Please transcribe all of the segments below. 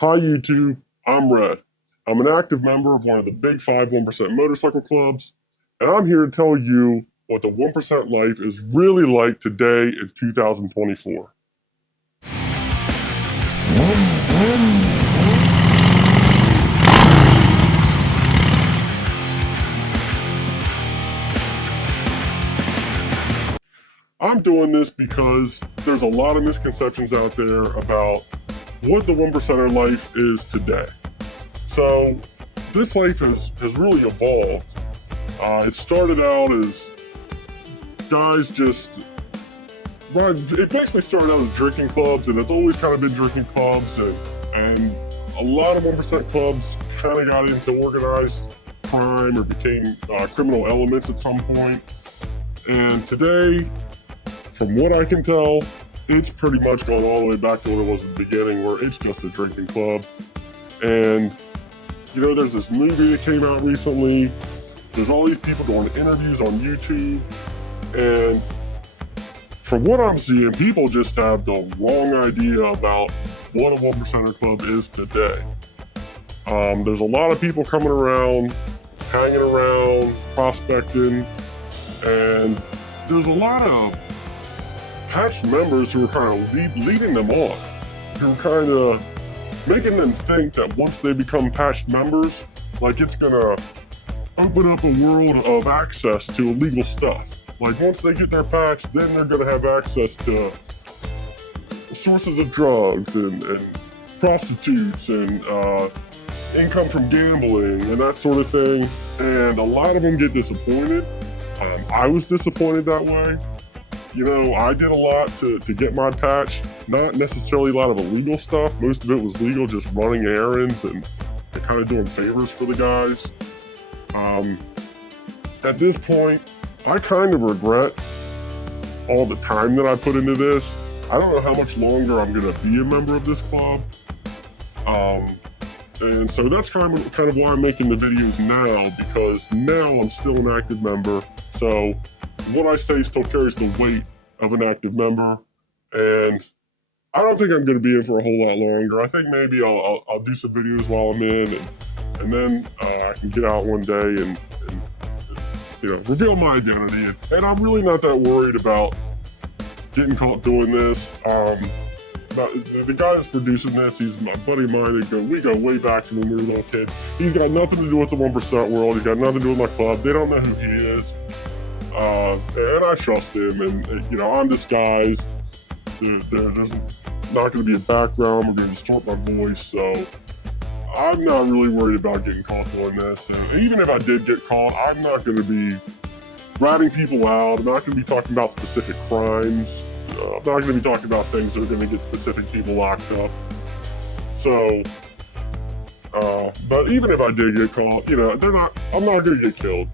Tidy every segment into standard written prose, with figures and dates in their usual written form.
Hi YouTube, I'm Red. I'm an active member of one of the big 5 1% motorcycle clubs, and I'm here to tell you what the 1% life is really like today in 2024. I'm doing this because there's a lot of misconceptions out there about what the 1%er life is today. So this life has really evolved. It started out as guys just, well, it basically started out as drinking clubs, and it's always kind of been drinking clubs, and a lot of 1% clubs kind of got into organized crime or became criminal elements at some point. And today, from what I can tell, it's pretty much gone all the way back to what it was at the beginning, where it's just a drinking club. And, you know, there's this movie that came out recently. There's all these people doing interviews on YouTube. And from what I'm seeing, people just have the wrong idea about what a 1%er club is today. There's a lot of people coming around, hanging around, prospecting, and there's a lot of patched members who are kind of leading them on, who are kind of making them think that once they become patched members, like it's gonna open up a world of access to illegal stuff. Like once they get their patch, then they're gonna have access to sources of drugs and prostitutes and income from gambling and that sort of thing. And a lot of them get disappointed. I was disappointed that way. You know, I did a lot to get my patch, not necessarily a lot of illegal stuff. Most of it was legal, just running errands and kind of doing favors for the guys. At this point, I kind of regret all the time that I put into this. I don't know how much longer I'm gonna be a member of this club. And so that's kind of why I'm making the videos now, because now I'm still an active member. So what I say still carries the weight of an active member, and I don't think I'm going to be in for a whole lot longer. I think maybe I'll do some videos while I'm in, and then I can get out one day and you know, reveal my identity. And I'm really not that worried about getting caught doing this. The guy that's producing this, he's my buddy of mine. We go way back to when we were little kids. He's got nothing to do with the 1% world. He's got nothing to do with my club. They don't know who he is. And I trust him, and you know, I'm disguised. There's not going to be a background. We're going to distort my voice, so I'm not really worried about getting caught doing this. And even if I did get caught, I'm not going to be ratting people out. I'm not going to be talking about specific crimes. I'm not going to be talking about things that are going to get specific people locked up. So, but even if I did get caught, you know, I'm not going to get killed.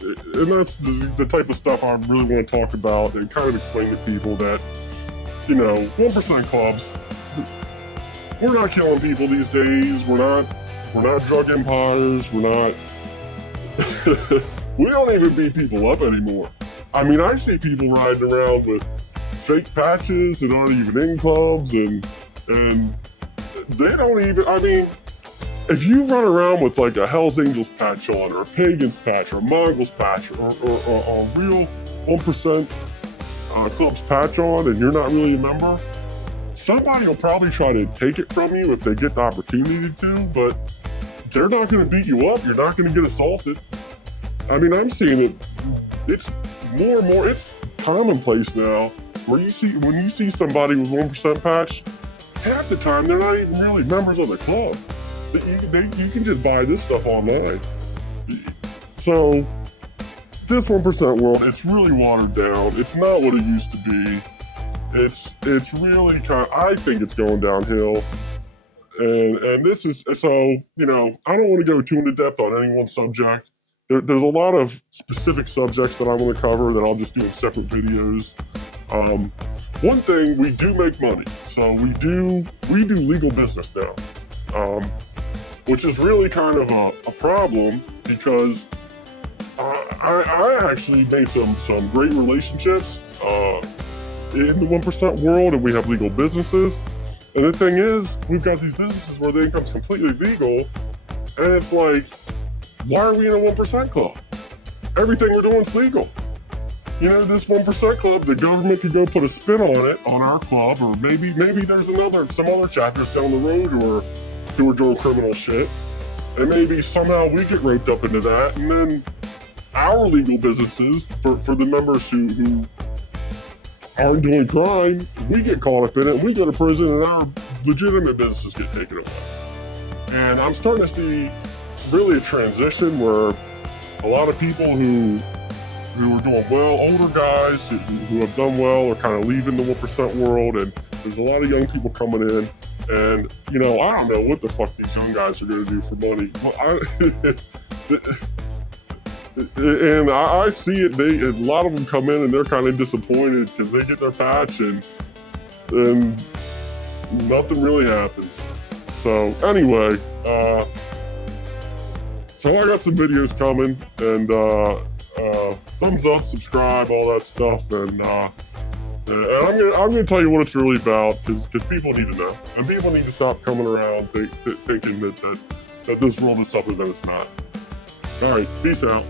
And that's the type of stuff I really want to talk about and kind of explain to people that, you know, 1% clubs, we're not killing people these days. We're not drug empires. We're not, we don't even beat people up anymore. I mean, I see people riding around with fake patches and aren't even in clubs, and they don't even, I mean, if you run around with like a Hells Angels patch on, or a Pagans patch, or a Mongols patch, or a real 1% club's patch on, and you're not really a member, somebody will probably try to take it from you if they get the opportunity to, but they're not going to beat you up. You're not going to get assaulted. I mean, I'm seeing it. It's more and more. It's commonplace now. When you see somebody with 1% patch, half the time they're not even really members of the club. You can just buy this stuff online. So this 1% world, it's really watered down. It's not what it used to be. It's really I think it's going downhill. And this is, so, you know, I don't want to go too into depth on any one subject. There's a lot of specific subjects that I want to cover that I'll just do in separate videos. One thing, we do make money. So we do legal business now. Which is really kind of a problem, because I actually made some great relationships in the 1% world, and we have legal businesses. And the thing is, we've got these businesses where the income's completely legal, and it's like, why are we in a 1% club? Everything we're doing is legal. You know, this 1% club, the government could go put a spin on it, on our club, or maybe there's some other chapters down the road who are doing criminal shit. And maybe somehow we get roped up into that, and then our legal businesses, for the members who aren't doing crime, we get caught up in it, and we go to prison, and our legitimate businesses get taken away. And I'm starting to see really a transition where a lot of people who are doing well, older guys who have done well are kind of leaving the 1% world, and there's a lot of young people coming in. And, you know, I don't know what the fuck these young guys are going to do for money. And I see it. A lot of them come in and they're kind of disappointed because they get their patch and nothing really happens. So anyway, so I got some videos coming, and thumbs up, subscribe, all that stuff, and I'm gonna tell you what it's really about, because people need to know, and people need to stop coming around thinking that this world is something that it's not. All right, peace out.